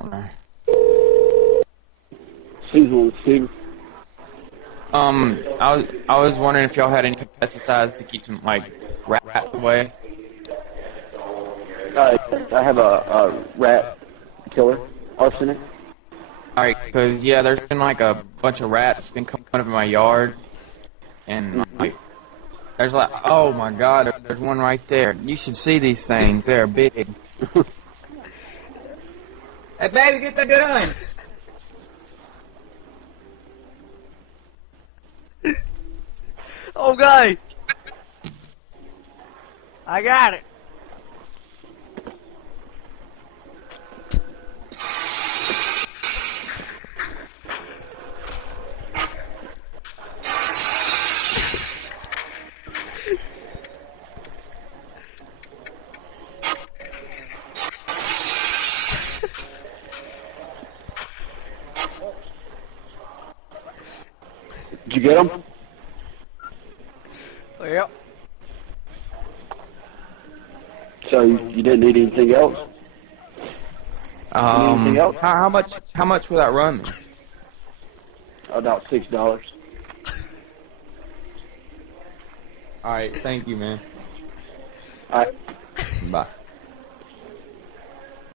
don't know. Seasonal Steve. I was wondering if y'all had any pesticides to keep some like rat away. I have a rat killer, arsenic. Alright, cause yeah, there's been like a bunch of rats been coming up in my yard, and like there's like, oh my god, there's one right there. You should see these things. They're big. Hey, baby, get the gun! Okay. I got it. Did you get them? Yep. So you didn't need anything else? Anything else? How much will that run me? About $6. Alright, thank you, man. Alright. Bye.